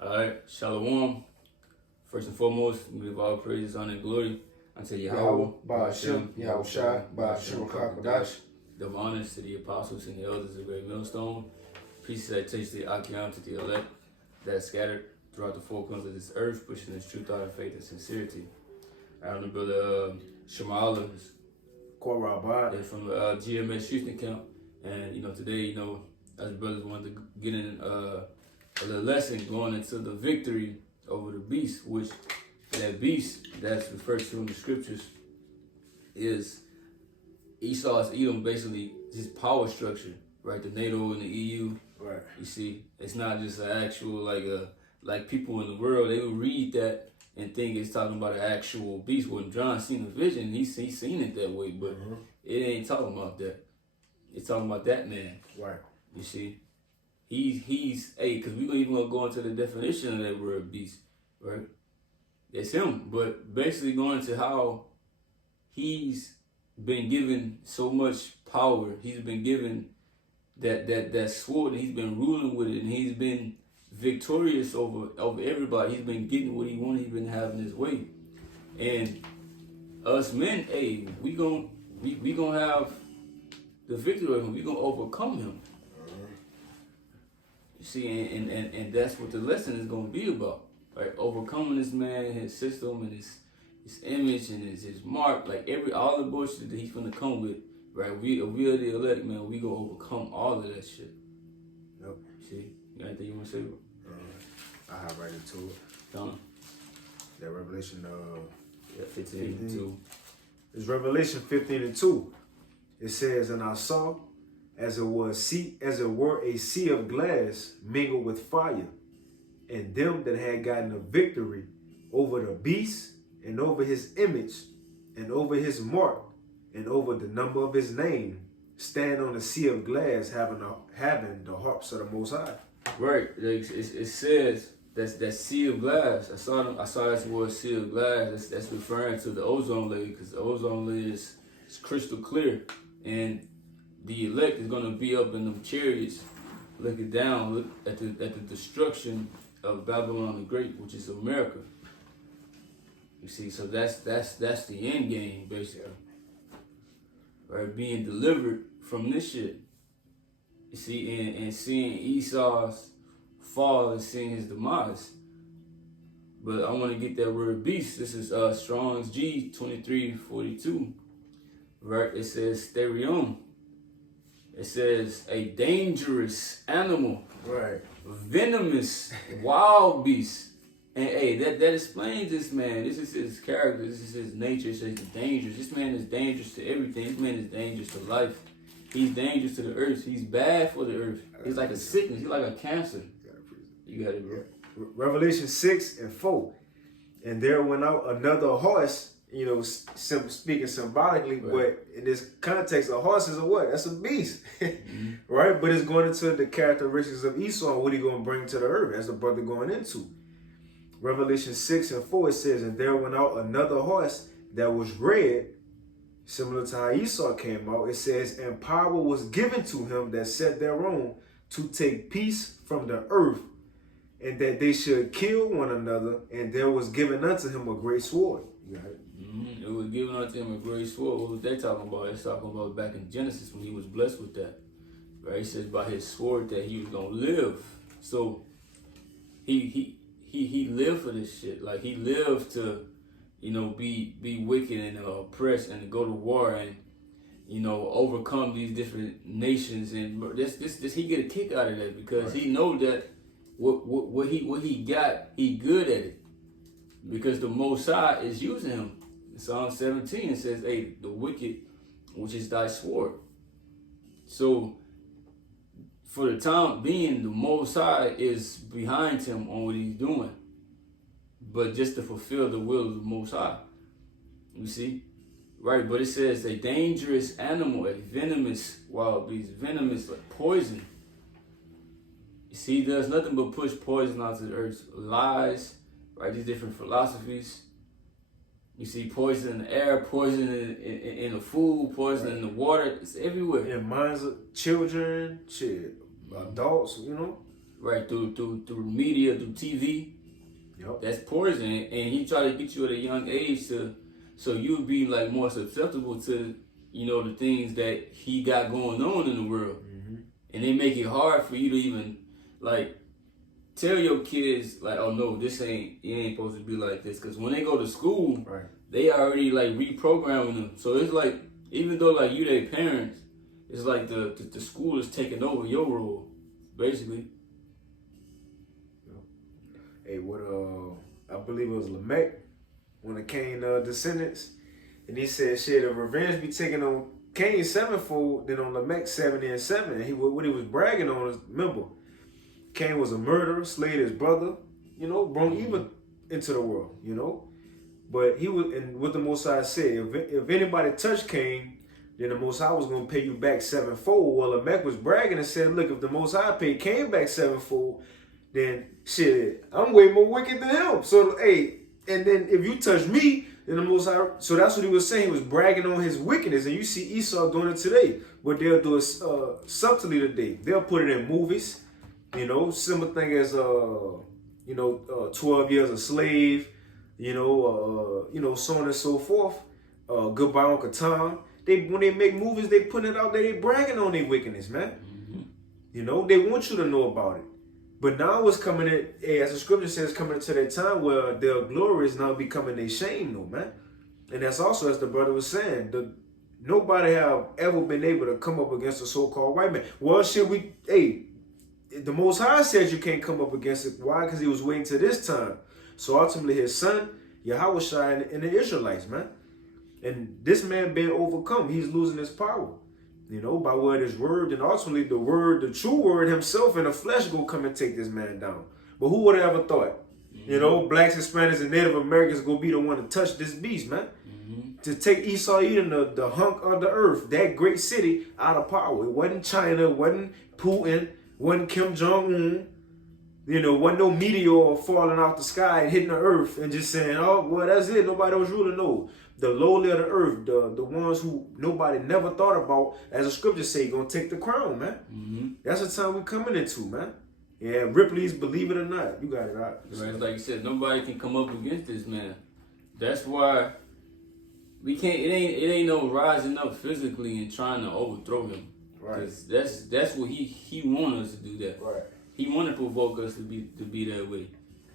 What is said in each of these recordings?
Alright, Shalom. First and foremost, we give all praises, honor, and glory unto Yahweh, Ba'ashem, Yahushua, Ba'ashem Kakadash. Double honors to the apostles and the elders of Great Millstone. Peace that takes the Akim to the elect that are scattered throughout the four corners of this earth, pushing this truth out of faith and sincerity. I'm the brother Shamala, Korabad. from GMS Houston camp. And today, us brothers wanted to get in a little lesson going into the victory over the beast, which that beast that's referred to in the scriptures is Esau's Edom, basically his power structure, right? The NATO and the EU. Right. You see, it's not just an actual like people in the world, they would read that and think it's talking about an actual beast. When John seen the vision, he seen it that way, but it ain't talking about that. It's talking about that man. Right. You see, he's because we even gonna go into the definition of that word beast, right? That's him, but basically going into how he's been given so much power. He's been given that sword, and he's been ruling with it, and he's been victorious over everybody. He's been getting what he wanted. He's been having his way, and us men, we gonna have the victory of him. We gonna overcome him. You see, and that's what the lesson is gonna be about, right? Overcoming this man, his system, and his image, and his mark, like all the bullshit that he's gonna come with, right? We are the elect, man. We gonna overcome all of that shit. Yep. See, you got anything you wanna say? I have right into it. Done. That Revelation 15:2. It's Revelation 15:2. It says, "And I saw, as it were a sea of glass mingled with fire, and them that had gotten a victory over the beast, and over his image, and over his mark, and over the number of his name, stand on the sea of glass, having the harps of the Most High." Right. It says that sea of glass. I saw that word sea of glass. That's referring to the ozone layer, because the ozone layer is crystal clear, and the elect is gonna be up in them chariots, looking down, look at the destruction of Babylon the Great, which is America. You see, so that's the end game, basically. Right, being delivered from this shit. You see, and seeing Esau's fall and seeing his demise. But I want to get that word beast. This is Strong's G 2342. Right, it says sterion. It says a dangerous animal. Right. Venomous wild beast. And that explains this man. This is his character. This is his nature. It says he's dangerous. This man is dangerous to everything. This man is dangerous to life. He's dangerous to the earth. He's bad for the earth. He's like a sickness. He's like a cancer. You got it, bro. Revelation 6:4. "And there went out another horse," speaking symbolically, Right. but in this context, a horse is a what? That's a beast, right? But it's going into the characteristics of Esau and what he's going to bring to the earth as the brother going into. Revelation 6:4, it says, "And there went out another horse that was red," similar to how Esau came out. It says, "And power was given to him that sat thereon to take peace from the earth, and that they should kill one another, and there was given unto him a great sword." You got it? It was given unto him a great sword. What was they talking about? It's talking about back in Genesis when he was blessed with that. Right? He says by his sword that he was gonna live. So he lived for this shit. Like he lived to, be wicked and oppressed and to go to war and overcome these different nations. And this he get a kick out of that because he know that what he got, he good at it. Because the Most High is using him. In Psalm 17 it says, "Hey, the wicked, which is thy sword." So for the time being, the Most High is behind him on what he's doing. But just to fulfill the will of the Most High. You see? Right, but it says a dangerous animal, a venomous wild beast. Venomous like poison. You see, he does nothing but push poison onto the earth. Lies, right? These different philosophies. You see poison in the air, poison in the food, poison in the water. It's everywhere. In minds of children, adults, right? Through media, through TV. Yep. That's poison, and he try to get you at a young age so you'll be like more susceptible to, you know, the things that he got going on in the world, and they make it hard for you to even like tell your kids like, oh no, you ain't supposed to be like this, because when they go to school, right, they already like reprogramming them. So it's like, even though like you their parents, it's like the school is taking over your role, basically. Hey, what I believe it was Lamech, one of Cain's descendants, and he said, shit, the revenge be taken on Cain sevenfold, then on Lamech 70 and 7. And what he was bragging on is, remember, Cain was a murderer, slayed his brother, you know, brought evil into the world, you know. But he was, and what the Most High said, if anybody touched Cain, then the Most High was going to pay you back sevenfold. Well, Lamech was bragging and said, look, if the Most High paid Cain back sevenfold, then shit, I'm way more wicked than him. So, hey, and then if you touch me, then the Most High, so that's what he was saying. He was bragging on his wickedness. And you see Esau doing it today. But they'll do it subtly today. They'll put it in movies, you know, similar thing as, 12 years a slave, so on and so forth. Goodbye Uncle Tom. When they make movies, they put it out there, they bragging on their wickedness, man. You know, they want you to know about it. But now it's coming in, as the scripture says, coming into that time where their glory is now becoming their shame, though, man. And that's also, as the brother was saying, nobody have ever been able to come up against a so-called white man. Well, the Most High says you can't come up against it. Why? Because he was waiting to this time. So ultimately his son, Yahushua, and the Israelites, man. And this man being overcome, he's losing his power. You know, by word his word, and ultimately the true word himself in the flesh go come and take this man down. But who would have ever thought? You know, blacks, Hispanics, and Native Americans go be the one to touch this beast, man. To take Esau Edom, the hunk of the earth, that great city, out of power. It wasn't China, it wasn't Putin, wasn't Kim Jong-un. You know, wasn't no meteor falling off the sky and hitting the earth and just saying, oh, well, that's it. Nobody was ruling. No. The lowly of the earth, the ones who nobody never thought about, as the scriptures say, gonna take the crown, man. That's the time we're coming into, man. Yeah, Ripley's Believe It or Not. You got it right. Right, like you said, nobody can come up against this man. That's why we can't. It ain't no rising up physically and trying to overthrow him. Right. Because that's what he want us to do. That. Right. He want to provoke us to be that way.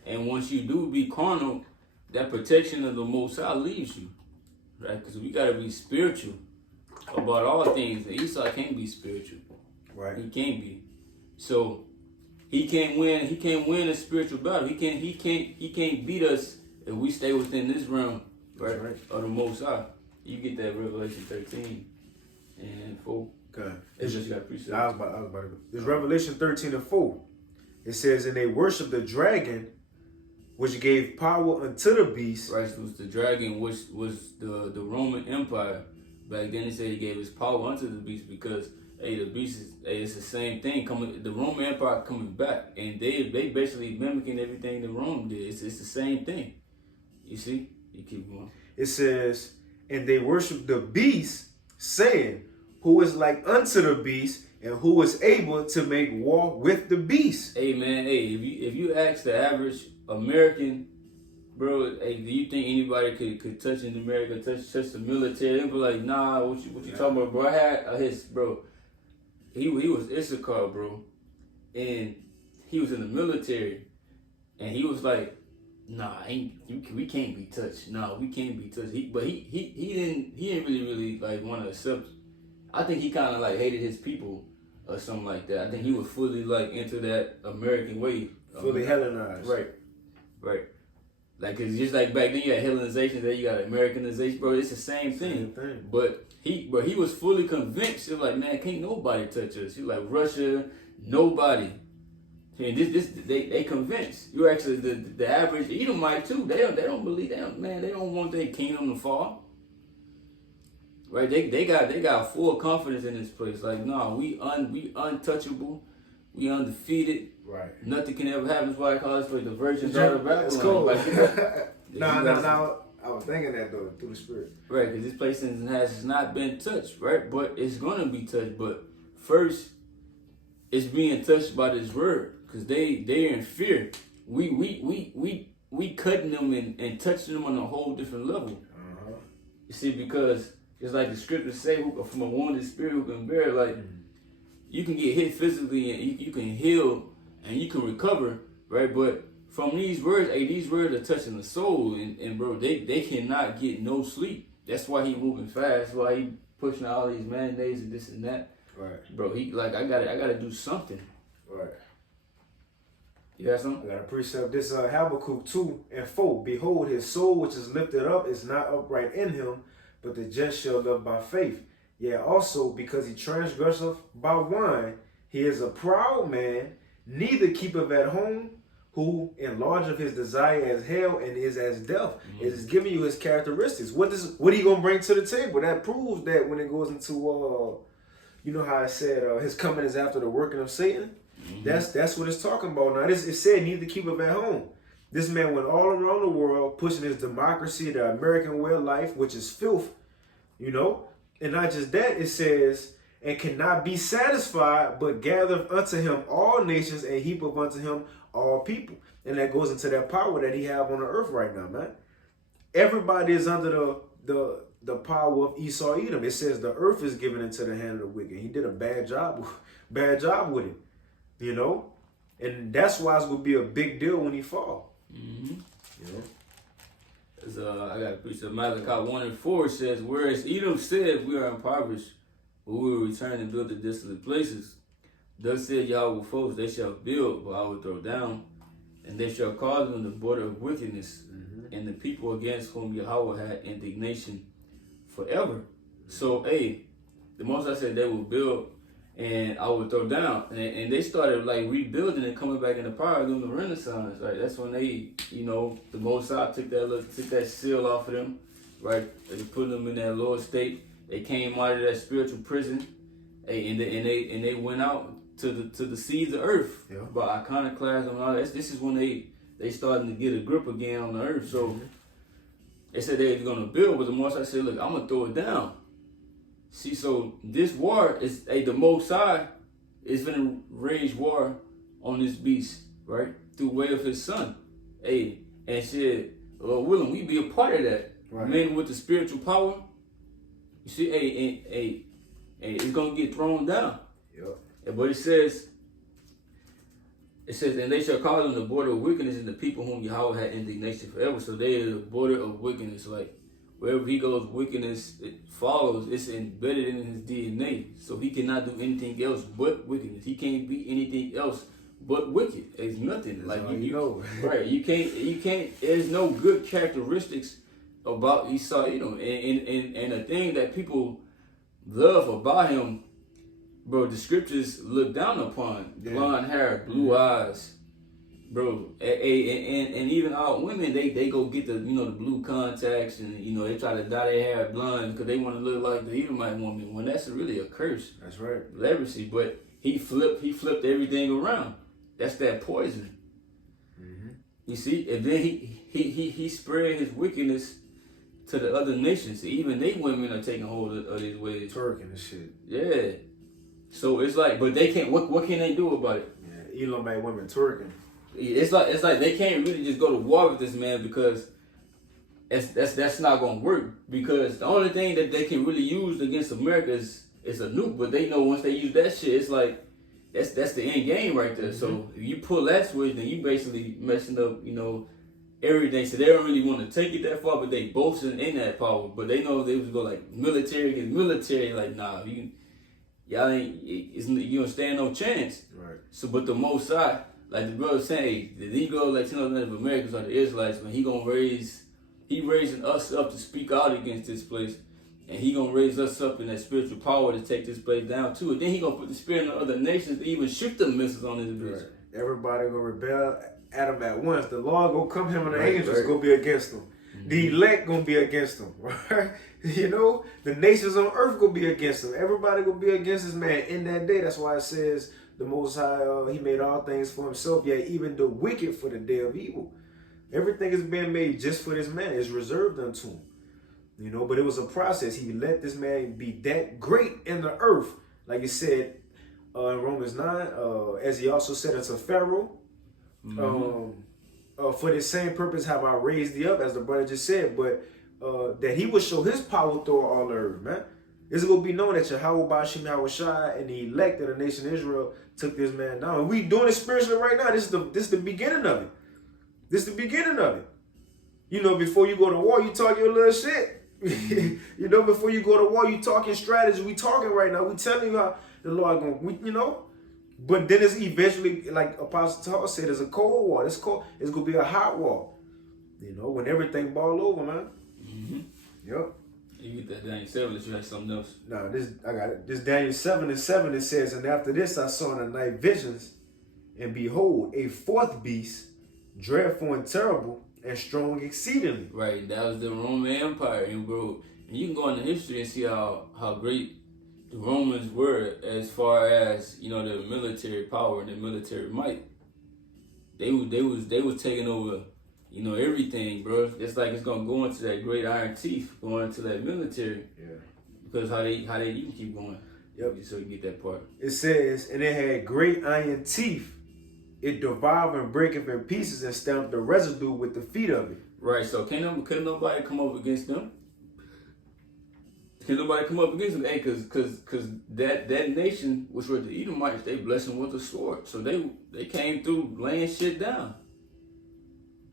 And once you do be carnal, that protection of the Most High leaves you. Right, because we gotta be spiritual about all things. Esau can't be spiritual. Right. He can't be. So he can't win. He can't win a spiritual battle. He can't beat us if we stay within this realm, right? Of the Most High. You get that Revelation 13 and 4. Okay. It's just got precept. I was about to go. It's Revelation 13 and 4. It says, and they worship the dragon, which gave power unto the beast. Right, so the dragon, which was the Roman Empire. Back then, they said he gave his power unto the beast because, the beast it's the same thing. The Roman Empire coming back, and they basically mimicking everything the Rome did. It's the same thing. You see? You keep going. It says, and they worship the beast, saying, who is like unto the beast, and who is able to make war with the beast. Hey, man, if you ask the average American, bro, do you think anybody could touch in America, touch the military? They'd be like, nah, what you talking about, bro? I had he was Issachar, bro, and he was in the military, and he was like, nah, we can't be touched. Nah, we can't be touched. He didn't really like want to accept. I think he kind of like hated his people or something like that. I think he was fully like into that American way. Fully Hellenized. Right. Like, cause just like back then you had Hellenization, then you got Americanization, bro. It's the same thing. But he was fully convinced. He was like, man, can't nobody touch us. He was like, Russia, nobody. And they convinced. You're actually the average Edomite too. They don't believe that, man. They don't want their kingdom to fall. Right? They got full confidence in this place. Like, no, we untouchable. We undefeated. Right. Nothing can ever happen. That's why I call this like the virgin daughter of Babylon. It's cool. Like, No. I was thinking that though, through the spirit. Right, because this place has not been touched, right? But it's gonna be touched. But first, it's being touched by this word. because they're in fear. We cutting them and touching them on a whole different level. You see, because it's like the scriptures say, from a wounded spirit who can bear, like, you can get hit physically and you can heal and you can recover, right? But from these words, these words are touching the soul, and bro, they cannot get no sleep. That's why he moving fast. That's why he pushing all these mayonnaise and this and that. Right. Bro, he like, I gotta do something. Right. You got something? I got a precept. This Habakkuk 2:4. Behold, his soul which is lifted up is not upright in him, but the just shall live by faith. Yea, also because he transgresseth by wine, he is a proud man, neither keepeth at home, who enlargeth his desire as hell and is as death. It is giving you his characteristics. What are you gonna bring to the table? That proves that when it goes into you know how I said his coming is after the working of Satan. That's what it's talking about. Now it said neither keepeth at home. This man went all around the world pushing his democracy, the American way of life, which is filth, you know. And not just that, it says, and cannot be satisfied, but gathereth unto him all nations and heapeth unto him all people. And that goes into that power that he have on the earth right now, man. Everybody is under the power of Esau Edom. It says the earth is given into the hand of the wicked. He did a bad job with it, you know. And that's why it's gonna be a big deal when he fall. You know. I got a piece of Malachi 1:4 says, whereas Edom said, we are impoverished, but we will return and build the desolate places. Thus said Yahweh folks, they shall build, but I will throw down, and they shall call them the border of wickedness, and the people against whom Yahweh had indignation forever. So, the Most High said they will build, and I will throw down. And they started like rebuilding and coming back into power during the Renaissance, right? That's when they, you know, the Most High took that seal off of them, right? They put them in that lower state. They came out of that spiritual prison, and they went out to the seas of earth by iconoclasm and all that. This is when they starting to get a grip again on the earth. So they said they was gonna build, but the Most High said, look, I'm gonna throw it down. See, so this war is the Most High is gonna rage war on this beast, right? Through way of his son. And said, Lord willing, we be a part of that. Right. Men with the spiritual power. You see, it's gonna get thrown down. But it says, and they shall call them the border of wickedness, and the people whom Yahweh had indignation forever. So they are the border of wickedness. Like, wherever he goes, wickedness, it follows. It's embedded in his DNA. So he cannot do anything else but wickedness. He can't be anything else but wicked. It's nothing. That's like you know. Right. You can't, there's no good characteristics about Esau, you know. And the thing that people love about him, bro, the scriptures look down upon. Blonde hair, blue eyes, bro. And even all women, they go get the blue contacts, and they try to dye their hair blonde because they want to look like the Edomite woman. When that's really a curse. That's right. Leprosy. But he flipped everything around. That's that poison. You see, and then he spread his wickedness to the other nations. Even they women are taking hold of these ways. Twerking and shit. Yeah. So it's like, but they can't. What can they do about it? Yeah, Edomite women twerking. It's like they can't really just go to war with this man because that's not gonna work. Because the only thing that they can really use against America is a nuke. But they know once they use that shit, it's like that's the end game right there. So if you pull that switch, then you basically messing up, everything. So they don't really want to take it that far, but they boasting in that power. But they know if they was go like military against military, like nah, y'all ain't, you don't stand no chance. Right. So, but the Most High, like the brother saying, the Negro, Latino, Native Americans are the Israelites, man. He raising us up to speak out against this place. And he gonna raise us up in that spiritual power to take this place down too. And then he gonna put the spirit in the other nations to even shoot the missiles on this bitch. Right. Everybody gonna rebel at him at once. The Lord gonna come him and the angels gonna be against them. The elect gonna be against them, right? The nations on earth gonna be against them. Everybody gonna be against this man in that day. That's why it says the Most High, he made all things for himself, yet even the wicked for the day of evil. Everything is being made just for this man. It's reserved unto him. But it was a process. He let this man be that great in the earth. Like you said, in Romans 9, as he also said unto Pharaoh, for this same purpose have I raised thee up, as the brother just said, but that he would show his power through all the earth, man. It's going to be known that Yahweh Bashim Yahushai and the elect of the nation of Israel took this man down. And we doing it spiritually right now. This is the beginning of it. This is the beginning of it. You know, before you go to war, you talk your little shit. You know, before you go to war, you talking strategy. We talking right now. We telling you how the Lord going, you know. But then it's eventually, like Apostle Paul said, it's a cold war. It's cold. It's going to be a hot war. You know, when everything ball over, man. Yep. You get that Daniel 7, that you had something else. No, I got it. This Daniel 7:7, it says, and after this I saw in the night visions, and behold, a fourth beast, dreadful and terrible, and strong exceedingly. Right, that was the Roman Empire, and bro, and you can go into history and see how great the Romans were as far as, you know, their military power and their military might. They was taking over, you know, everything, bro. It's like it's gonna go into that great iron teeth, going into that military. Yeah. Because how they you can keep going. Yep. So you get that part. It says, and it had great iron teeth. It devoureth and breaketh in pieces and stamped the residue with the feet of it. Right. So couldn't nobody come up against them? Can nobody come up against them? Hey, cause that nation, which were the Edomites, they blessed them with a sword. So they came through laying shit down.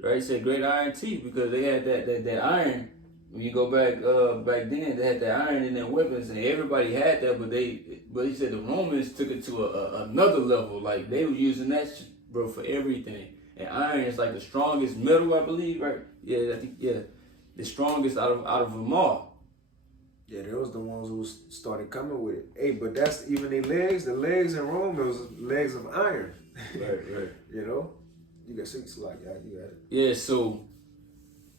Right, it said great iron teeth because they had that iron. When you go back then, they had that iron in their weapons, and everybody had that. But he said the Romans took it to another level. Like they were using that shit, bro, for everything. And iron is like the strongest metal, I believe, right? Yeah, I think the strongest out of them all. Yeah, they was the ones who started coming with it. Hey, but that's even their legs. The legs in Rome, it was legs of iron. Right. You know. You got 6 like you got it. Yeah, so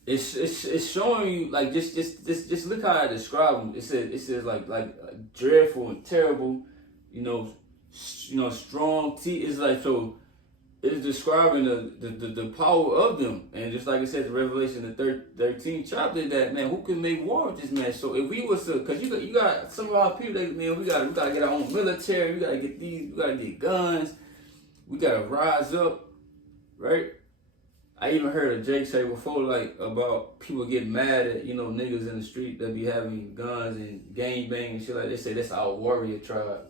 it's showing you like just look how I describe them. It says like dreadful and terrible, you know, strong teeth. It's like so. It's describing the power of them, and just like I said, the Revelation, the 13th chapter, that man who can make war with this man. So if we was to, cause you got some of our people that man, we gotta get our own military. We gotta get we gotta get guns. We gotta rise up. Right? I even heard a Jake say before, like, about people getting mad at, you know, niggas in the street that be having guns and gang bang and shit like that. They say that's our warrior tribe.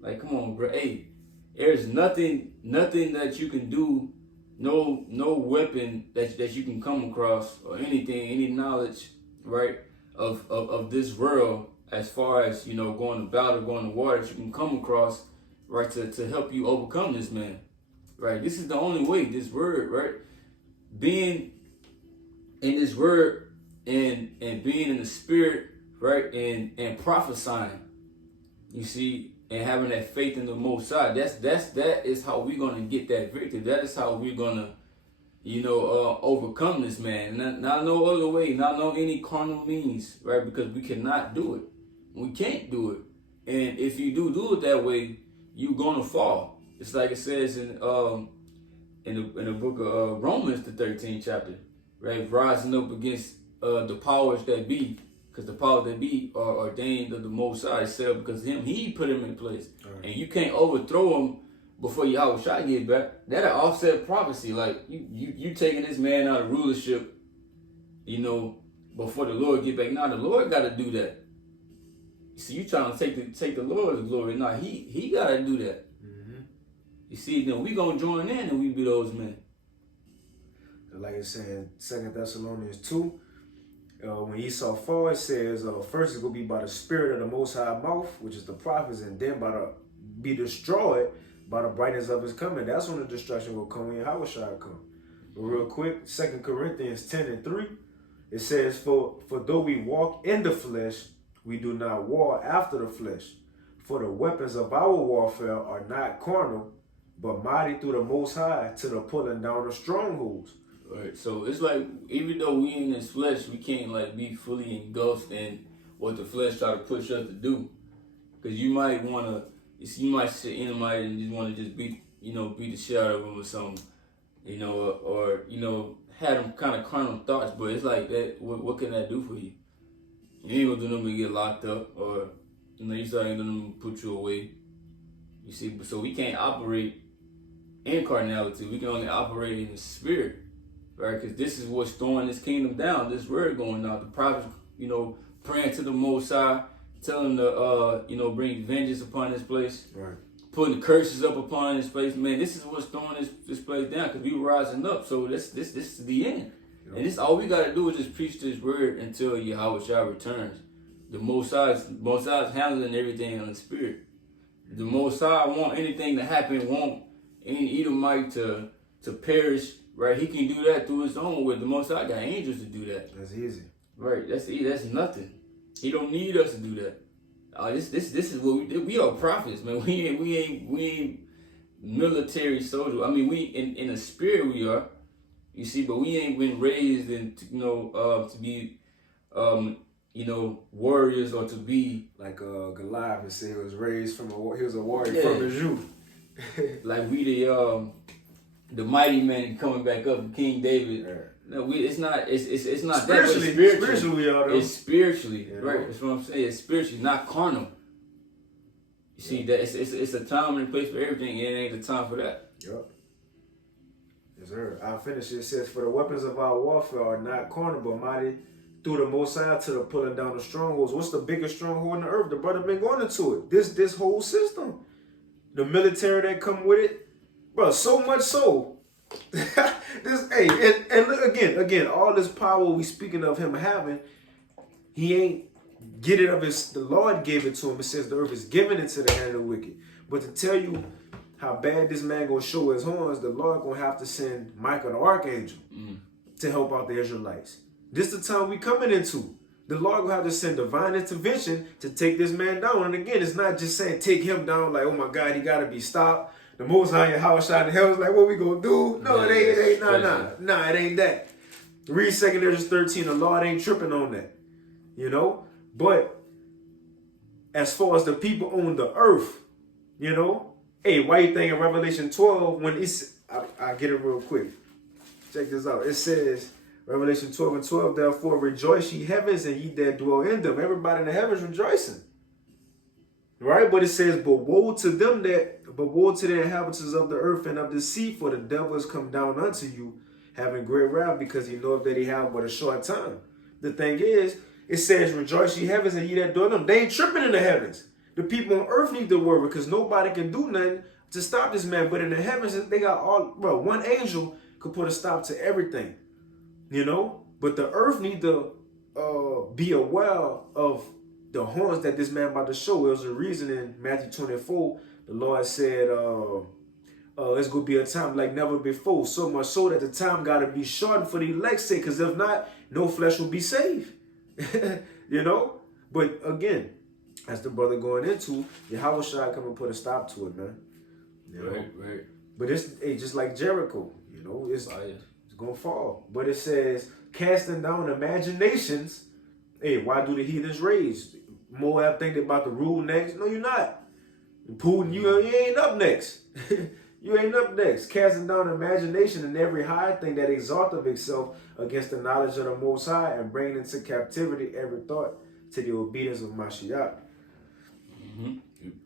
Like, come on, bro. Hey, there's nothing that you can do, no weapon that you can come across or anything, any knowledge, right, of this world as far as, you know, going to battle, going to war that you can come across, right, to help you overcome this man. Right, this is the only way. This word, right, being in this word and being in the spirit, right, and prophesying. You see, and having that faith in the Most High. That is how we're gonna get that victory. That is how we're gonna, you know, overcome this man. Not no other way. Not no any carnal means, right? Because we cannot do it. We can't do it. And if you do it that way, you're gonna fall. It's like it says in the book of Romans, the 13th chapter, right? Rising up against the powers that be, because the powers that be are ordained of the Most High, set up because of him. He put him in place, right. And you can't overthrow him before Yahushua get back. That'll offset prophecy. Like you taking this man out of rulership, you know, before the Lord get back. Now the Lord got to do that. See, you trying to take the Lord's glory. Now he got to do that. You see, then we gonna join in and we be those men. Like it's saying 2 Thessalonians 2, when Esau fall, it says, first it's gonna be by the spirit of the Most High mouth, which is the prophets, and then be destroyed by the brightness of his coming. That's when the destruction will come when Yahushua come. But real quick, 2 Corinthians 10:3, it says, For though we walk in the flesh, we do not war after the flesh. For the weapons of our warfare are not carnal, but mighty through the Most High to the pulling down of strongholds. Right. So it's like, even though we in this flesh, we can't like be fully engulfed in what the flesh try to push us to do. Because you might sit in somebody and just want to just beat the shit out of them or something, you know, or you know, have them kind of carnal thoughts. But it's like that. What can that do for you? You ain't gonna do nothing to get locked up, or you know, you ain't gonna put you away. You see, so we can't operate in carnality. We can only operate in the spirit, right? Because this is what's throwing this kingdom down. This word going out. The prophets, praying to the Most High, telling the bring vengeance upon this place, right? Putting curses up upon this place. Man, this is what's throwing this place down, because we rising up. So this is the end. Yep. And this all we gotta do is just preach this word until Yahweh Shah returns. The Most High is handling everything in the spirit. The Most High want anything to happen, want any Edomite to perish, right? He can do that through his own way. The Most High got angels to do that. That's easy. Right, that's nothing. He don't need us to do that. This is what we do. We are prophets, man. We ain't military soldiers. I mean, we in the spirit we are, you see, but we ain't been raised in to be warriors, or to be like Goliath and say he was raised from he was a warrior from his youth. Like we the mighty man coming back up, King David. Yeah. No, it's not. It's not that. But spiritually, we are. It's spiritually, right? That's what I'm saying. It's spiritually, not carnal. You see that it's a time and a place for everything, and it ain't the time for that. Yep. Yes, sir. I'll finish it. It says, "For the weapons of our warfare are not carnal, but mighty through the Most High to the pulling down the strongholds." What's the biggest stronghold on the earth? The brother been going into it. This whole system, the military that come with it, bro. So much so. And look again, all this power we speaking of him having, he ain't get it of his. The Lord gave it to him. It says the earth is given into the hand of the wicked. But to tell you how bad this man gonna show his horns, the Lord gonna have to send Michael the archangel to help out the Israelites. This the time we coming into. The Lord gonna have to send divine intervention to take this man down. And again, it's not just saying take him down like, oh my God, he gotta be stopped. The Most High Yahweh shot in hell is like, what we gonna do? No, it ain't. Nah, it ain't that. Read 2 Ezra 13. The Lord ain't tripping on that, But as far as the people on the earth, hey, why you think in Revelation 12 when it's, I get it real quick. Check this out. It says, Revelation 12:12. Therefore rejoice ye heavens and ye that dwell in them. Everybody in the heavens rejoicing. Right, but it says, but woe to the inhabitants of the earth and of the sea, for the devil is come down unto you, having great wrath, because he knoweth that he have but a short time. The thing is, it says, rejoice ye heavens and ye that dwell in them. They ain't tripping in the heavens. The people on earth need to worry, because nobody can do nothing to stop this man. But in the heavens, they got one angel could put a stop to everything, But the earth need to be aware of the horns that this man about to show. It was a reason in Matthew 24, the Lord said, it's going to be a time like never before. So much so that the time got to be shortened for the elect's sake, because if not, no flesh will be saved. But again, as the brother going into, Yahweh Shai come and put a stop to it, man. Right. But it's just like Jericho, it's going to fall. But it says, casting down imaginations. Hey, why do the heathens rage? Moab think they about to rule next. No, you're not. Putin, you ain't up next. You ain't up next. Casting down imagination and every high thing that exalteth itself against the knowledge of the Most High, and bringing into captivity every thought to the obedience of Mashiach.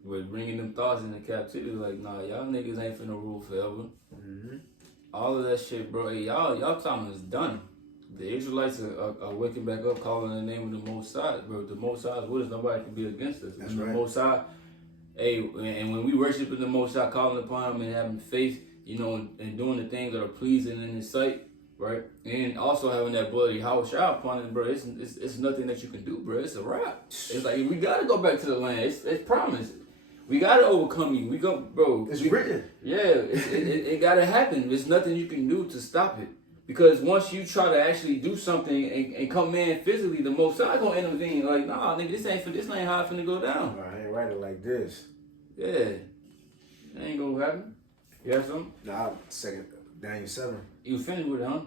We're bringing them thoughts into captivity. Like, nah, y'all niggas ain't finna rule forever. All of that shit, bro. Hey, y'all time is done. The Israelites are waking back up, calling the name of the Most High, bro. The Most High is with us. Nobody can be against us. That's right. The Most High, hey, and when we worshiping the Most High, calling upon Him and having faith, and doing the things that are pleasing in His sight, right? And also having that bloody house shot upon it, bro. It's nothing that you can do, bro. It's a wrap. It's like we gotta go back to the land. It's promised. We gotta overcome you. We go, bro. It's written. Yeah, it gotta happen. There's nothing you can do to stop it. Because once you try to actually do something and come in physically, the Most High gonna intervene. Like, nah, nigga, this ain't how it's finna go down. I ain't writing like this. Yeah, it ain't gonna happen. You have something? Nah, second Daniel 7. You finished with it, huh?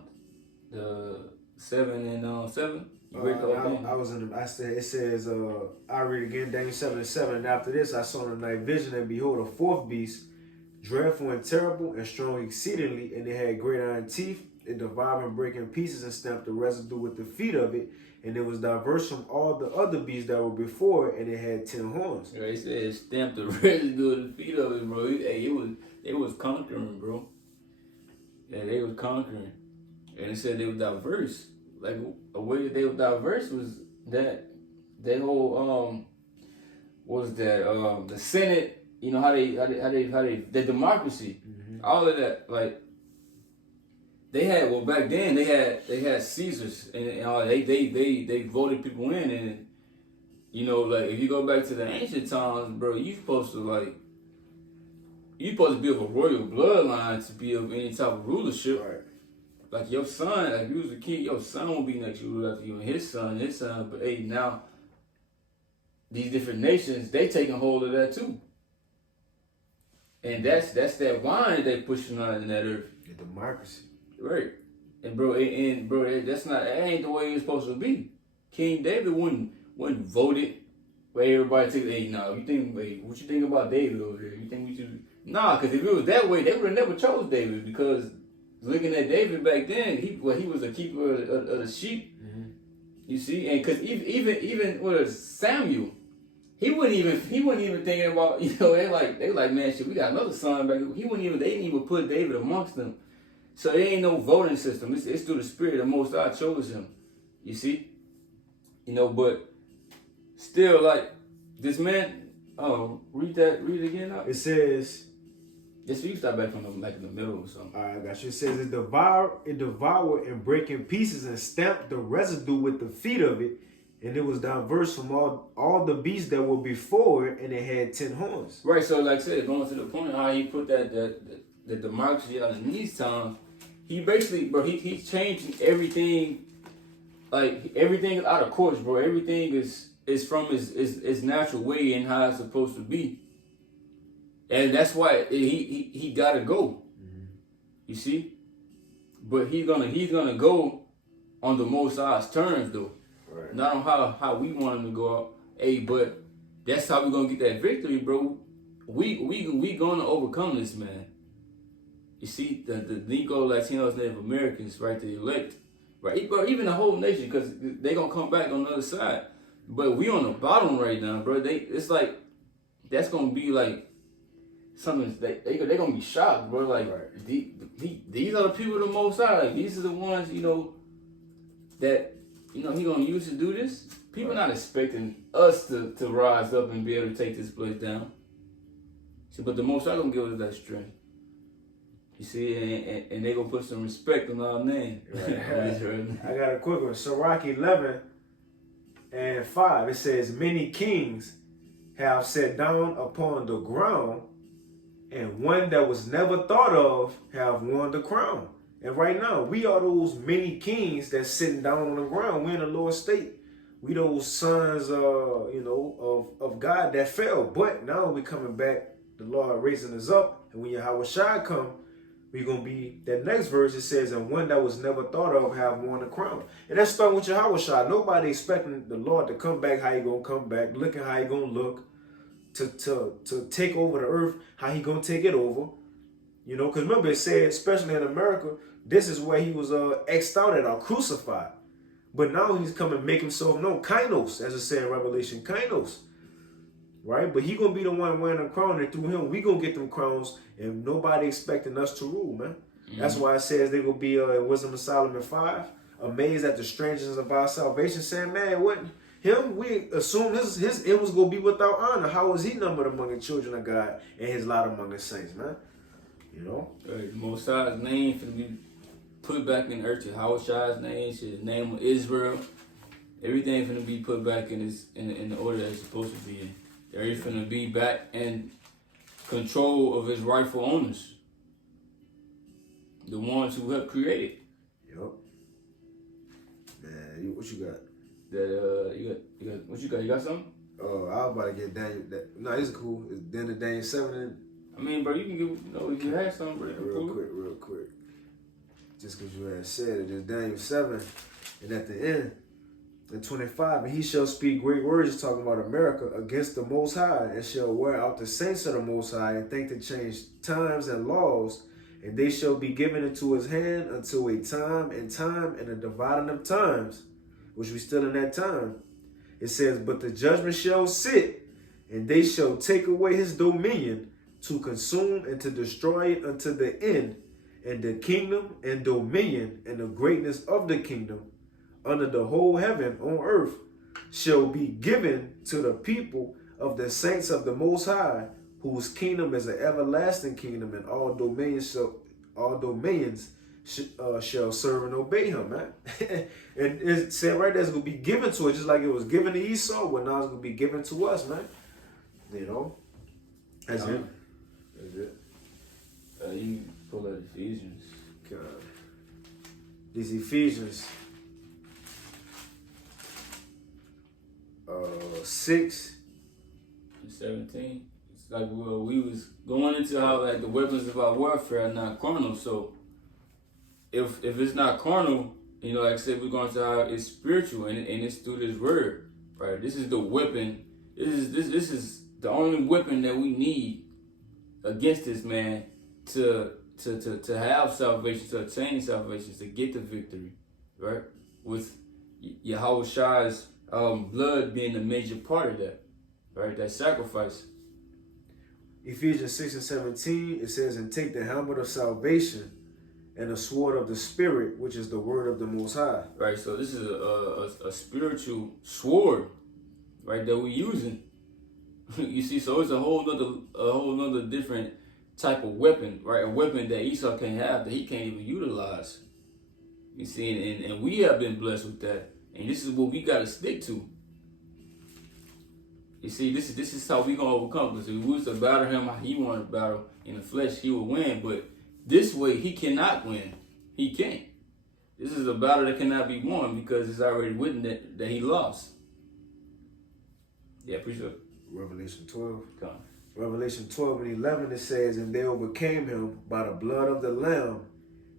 The 7 and 7. You read the whole thing? I was in the. It says. I read again Daniel 7:7. And after this, I saw in the night vision, and behold, a fourth beast dreadful and terrible, and strong exceedingly, and it had great iron teeth. It devoured and brake in pieces, and stamped the residue with the feet of it. And it was diverse from all the other beasts that were before it, and it had 10 horns. Yeah, he said it stamped the residue of the feet of it, bro. It was conquering, bro. Yeah, they was conquering. And it said they were diverse. Like, a way that they were diverse was that they whole, what was that, the Senate, you know, how they the democracy, all of that, like, they had, well, back then they had Caesars, and all, they voted people in, and, you know, like, if you go back to the ancient times, bro, you supposed to be of a royal bloodline to be of any type of rulership. Right. Like, your son, like, if you was a kid, your son will be next ruler after you, and his son, but hey, now, these different nations, they taking hold of that too. And that's that wine they pushing on in that earth. The democracy. Right. And bro, that ain't the way it's supposed to be. King David wasn't voted where everybody took, hey, no, what you think about David over there? You think we should? Nah, because if it was that way, they would have never chose David, because looking at David back then, he was a keeper of the sheep. Mm-hmm. You see, and because even with Samuel, he wasn't even thinking about, you know, they like, man, shit, we got another son back. They didn't even put David amongst them. So there ain't no voting system. It's through the Spirit. The Most High chose him. You see, you know, but still, like, this man. Oh, read it again. Now. It says. Yes, you start back from in the middle or something. All right, I got you. It says it devoured and brake in pieces, and stamped the residue with the feet of it, and it was diverse from all the beasts that were before it, and it had 10 horns. Right. So, like I said, going to the point how he put the democracy out in these times, he basically, bro, he's changing everything. Like, everything is out of course, bro. Everything is from his natural way and how it's supposed to be. And that's why he gotta go. Mm-hmm. You see? But he's gonna go on the Most High's terms, though. Right. Not on how we want him to go out. Hey, but that's how we're gonna get that victory, bro. We gonna overcome this, man. You see, the Negro, Latinos, Native Americans, right, the elect, right, bro, even the whole nation, because they gonna come back on the other side. But we on the bottom right now, bro. It's like, that's gonna be like something they gonna be shocked, bro. Like, right. These are the people of the Most High. Like, these are the ones, you know, that, you know, he gonna use to do this. People not expecting us to rise up and be able to take this place down. See, but the Most High gonna give us that strength. You see, and they gonna put some respect on our name. Right. I got a quick one. Sirach 11:5. It says, many kings have sat down upon the ground, and one that was never thought of have won the crown. And right now, we are those many kings that's sitting down on the ground. We're in the lower state. We those sons, of God that fell. But now we coming back. The Lord raising us up. And when Yahweh Shai come, we're going to be, that next verse, it says, and one that was never thought of have won the crown. And that's starting with Yahweh Shai. Nobody expecting the Lord to come back, how he going to come back, looking how he going to look, to take over the earth, how he going to take it over. You know, because remember it said, especially in America, this is where he was X'd out at or crucified. But now he's coming to make himself known. Kainos, as it said in Revelation, Kainos. Right? But he going to be the one wearing a crown, and through him, we going to get them crowns, and nobody expecting us to rule, man. Mm-hmm. That's why it says they will be in Wisdom of Solomon 5, amazed at the strangeness of our salvation, saying, man, what him? We assume his end was going to be without honor. How was he numbered among the children of God and his lot among the saints, man? You know? Right. The Most High's name finna be put back in earth. Yahweh Shai's name, his name of Israel. Everything finna be put back in the order that it's supposed to be in. They're finna be back in control of his rightful owners. The ones who helped create it. Yup. Man, what you got? You got what you got? You got something? I was about to get Daniel. No, this is cool. It's the end of Daniel 7. I mean, bro, you can give, if you had something, bro. Real quick. Just because you had said it, it's Daniel 7. And at the end, And 25, and he shall speak great words, talking about America, against the Most High, and shall wear out the saints of the Most High, and think to change times and laws, and they shall be given into his hand until a time and a dividing of times, which we still in that time. It says, but the judgment shall sit, and they shall take away his dominion, to consume and to destroy it unto the end, and the kingdom and dominion and the greatness of the kingdom under the whole heaven on earth shall be given to the people of the saints of the Most High, whose kingdom is an everlasting kingdom, and all dominions shall serve and obey him, man. And it said right there, it's going to be given to us, just like it was given to Esau, but now it's going to be given to us, man. You know? That's it. That's it. You can pull out Ephesians. God. These Ephesians 6 and 17. It's like, well, we was going into how like the weapons of our warfare are not carnal. So if it's not carnal, you know, like I said, we're going to how it's spiritual, and it's through this word, right? This is the weapon. This is the only weapon that we need against this man to have salvation, to attain salvation, to get the victory, right? With Yahweh Shai's blood being a major part of that, right? That sacrifice. Ephesians 6 and 17, it says, and take the helmet of salvation and the sword of the Spirit, which is the word of the Most High. Right, so this is a spiritual sword, right, that we're using. You see, so it's a whole nother different type of weapon, right? A weapon that Esau can't have, that he can't even utilize. You see, and we have been blessed with that. And this is what we got to stick to. You see, this is how we going to overcome. Because if we was to battle him how he wanted to battle in the flesh, he would win. But this way, he cannot win. He can't. This is a battle that cannot be won because it's already written that he lost. Yeah, pretty sure. Revelation 12. Come on. Revelation 12 and 11, it says, and they overcame him by the blood of the Lamb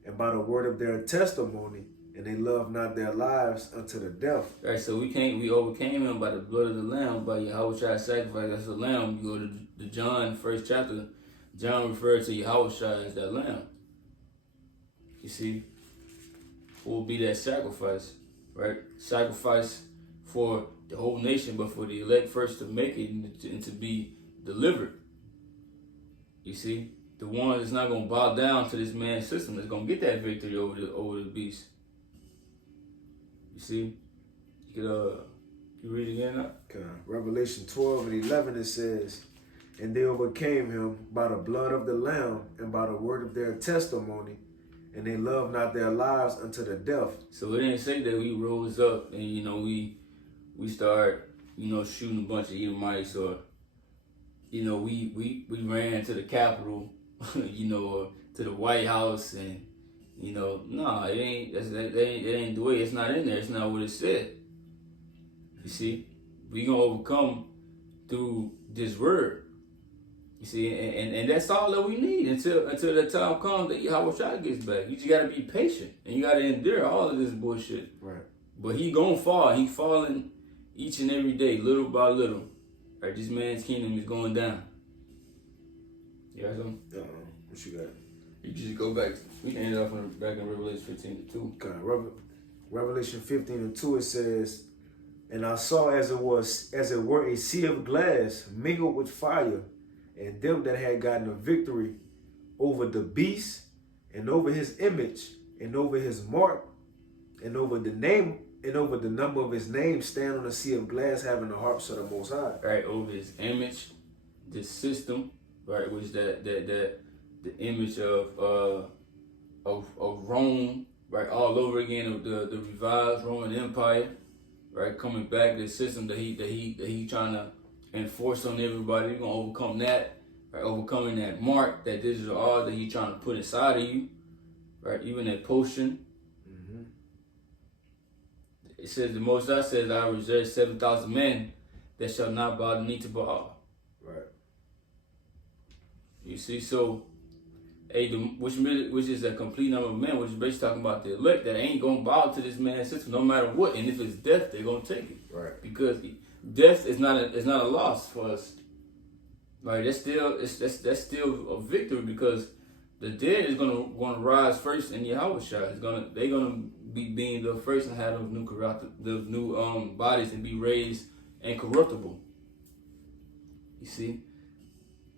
and by the word of their testimony, and they loved not their lives unto the death. Right, so we overcame him by the blood of the Lamb, by Yahweh Shai sacrifice. That's the Lamb. You go to the John, first chapter, John referred to Yahweh Shai as that Lamb. You see, who will be that sacrifice, right? Sacrifice for the whole nation, but for the elect first to make it and to be delivered. You see, the one that's not going to bow down to this man's system that's going to get that victory over the beast. You see, you read again now? Okay. Revelation 12 and 11, it says, and they overcame him by the blood of the Lamb and by the word of their testimony, and they loved not their lives unto the death. So it didn't say that we rose up and, you know, we start, you know, shooting a bunch of Edomites, or, you know, we ran to the Capitol, you know, or to the White House, and, you know, no, it ain't the way. It's not in there. It's not what it said. You see, we gonna overcome through this word. You see, and that's all that we need until that time comes that Yahweh Shai gets back. You just gotta be patient, and you gotta endure all of this bullshit. Right. But he gonna fall. He falling each and every day, little by little. Right, this man's kingdom is going down. You got something? What you got? You just go back. We can end up back in Revelation 15:2. Okay. Revelation 15 and 2, it says, and I saw as it were a sea of glass mingled with fire, and them that had gotten a victory over the beast, and over his image, and over his mark, and over the name, and over the number of his name, stand on a sea of glass, having the harps of the Most High. Right, over his image, this system, right, which the image of Rome, right, all over again, of the revived Roman Empire, right, coming back, this system that he trying to enforce on everybody. You're gonna overcome that, right? Overcoming that mark, that digital art that he trying to put inside of you, right? Even that potion. Mm-hmm. It says the Most High says, I reserve 7,000 men that shall not bow the knee to Baal. Right. You see, so which is a complete number of men, which is basically talking about the elect that ain't gonna bow to this man's system no matter what, and if it's death, they're gonna take it. Right. Because death is not a loss for us. Right. That's still a victory because the dead is gonna rise first in Yahushua. They're gonna be being the first and have those new bodies and be raised incorruptible. You see?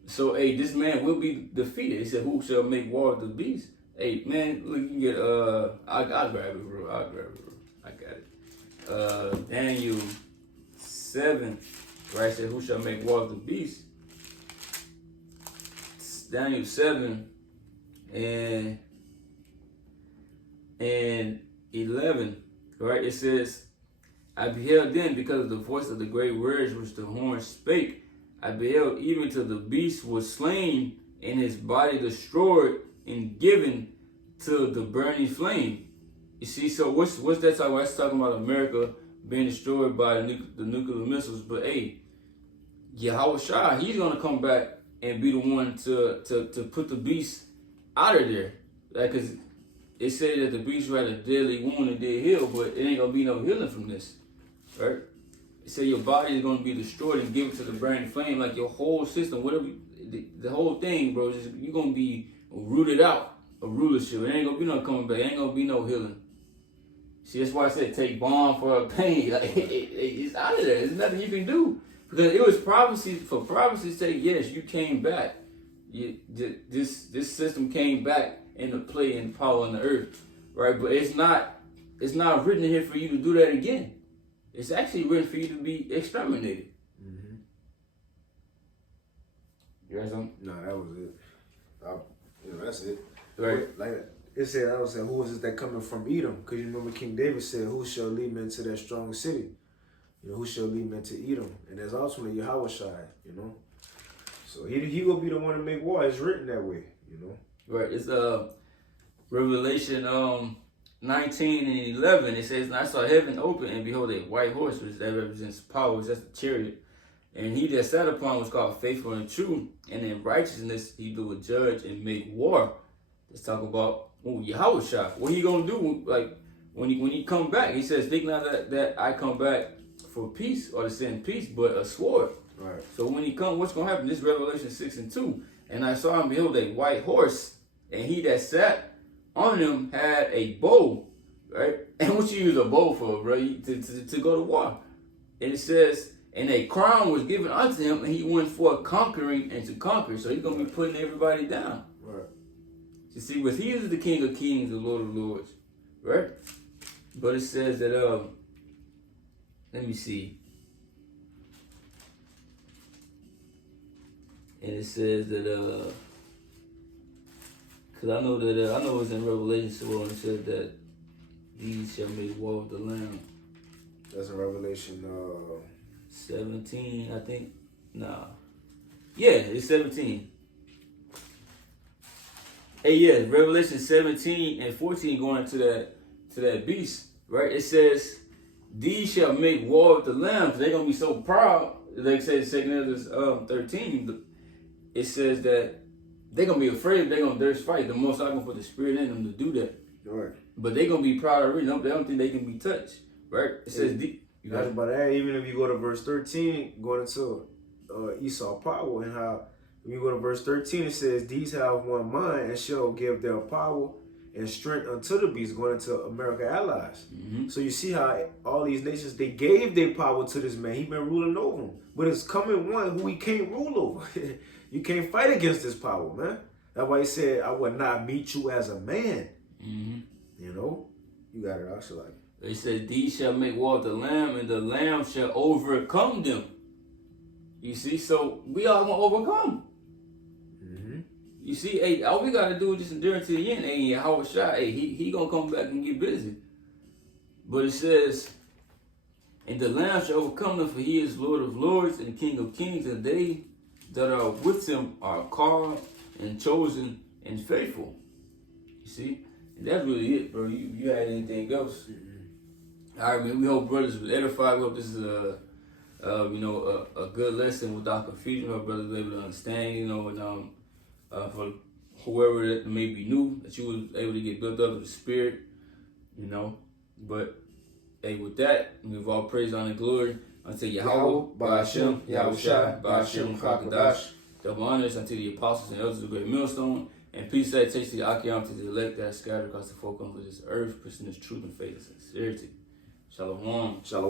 So this man will be defeated. He said, who shall make war with the beast? Hey man, look, you can get I'll grab it, bro. I got it. Daniel 7, right? Said, who shall make war with the beast? Daniel 7 and 11, right? It says, I beheld then, because of the voice of the great words which the horn spake, I beheld even till the beast was slain and his body destroyed and given to the burning flame. You see, so what's that talking about? That's talking about America being destroyed by the nuclear missiles. But Yahushua, he's gonna come back and be the one to put the beast out of there. Like, cause it said that the beast had a deadly wound and did heal, but it ain't gonna be no healing from this, right? It said your body is gonna be destroyed and given to the burning flame, like your whole system, whatever, the whole thing, bro. You're gonna be rooted out of rulership. It ain't gonna be no coming back. It ain't gonna be no healing. See, that's why I said take balm for a pain. Like it's out of there. There's nothing you can do. Because it was prophecy, for prophecy's sake, yes, you came back. This system came back into play and power on the earth, right? But it's not written here for you to do that again. It's actually written for you to be exterminated. Mm-hmm. You got something? No, that was it. That's it. Right. Like it said, I was saying, who was it that coming from Edom? Because you remember King David said, who shall lead men to that strong city? Who shall lead men to Edom? And there's ultimately Yahushua, So he will be the one to make war. It's written that way, Right. It's Revelation 19 and 11. It says, and I saw heaven open, and behold, a white horse, which that represents power, which that's the chariot. And he that sat upon was called faithful and true, and in righteousness he do judge and make war. Let's talk about Yahushua. What he gonna do? Like when he come back, he says, think not that I come back for peace or to send peace, but a sword. Right. So when he come, what's gonna happen? This is Revelation 6 and 2. And I saw him, behold, a white horse, and he that sat on him had a bow, right? And what you use a bow for, bro? To go to war. And it says, and a crown was given unto him, and he went forth conquering and to conquer. So he's gonna be putting everybody down. Right. You see, but he is the King of Kings, the Lord of Lords, right? But it says that let me see. And it says that because I know it's in Revelation, so when it says that these shall make war with the Lamb. That's in Revelation 17, I think. Nah. Yeah, it's 17. Hey, yeah, Revelation 17 and 14 going to that beast, right? It says, these shall make war with the Lamb. They're going to be so proud. Like I said, 2 Ezra 13, it says that they're going to be afraid there's fight. The Most High going to put the spirit in them to do that. Right. But they're going to be proud already. They don't think they can be touched, right? It says, that's about that. Even if you go to verse 13, going into Esau power, and how when you go to verse 13, it says, these have one mind and shall give their power and strength unto the beast, going into America allies. Mm-hmm. So you see how all these nations, they gave their power to this man. He been ruling over them. But it's coming one who he can't rule over. You can't fight against this power, man. That's why he said, I will not meet you as a man. Mm-hmm. You got it. I should like. They said, these shall make war with the Lamb, and the Lamb shall overcome them. You see, so we all gonna overcome. Mm-hmm. You see, hey, all we gotta do is just endure to the end. Hey, Yahushua, hey, he gonna come back and get busy. But it says, and the Lamb shall overcome them, for he is Lord of Lords and King of Kings, and they that are with him are called and chosen and faithful. You see, and that's really it, bro. You had anything else? Mm-hmm. All right, man. We hope brothers was edified. We hope this is a good lesson without confusion. We hope brothers were able to understand, and for whoever that may be new, that you was able to get built up in the spirit, you know. But hey, with that, we give all praise, honor, and glory unto Yahweh, Ba'ashem, Yahushua, Ba'ashem, Chakadash. Double honors unto the apostles and elders of the great millstone. And peace, salutation to the Akiam, to the elect that are scattered across the four corners of this earth, pursuing this truth and faith and sincerity. Shalom. Shalom.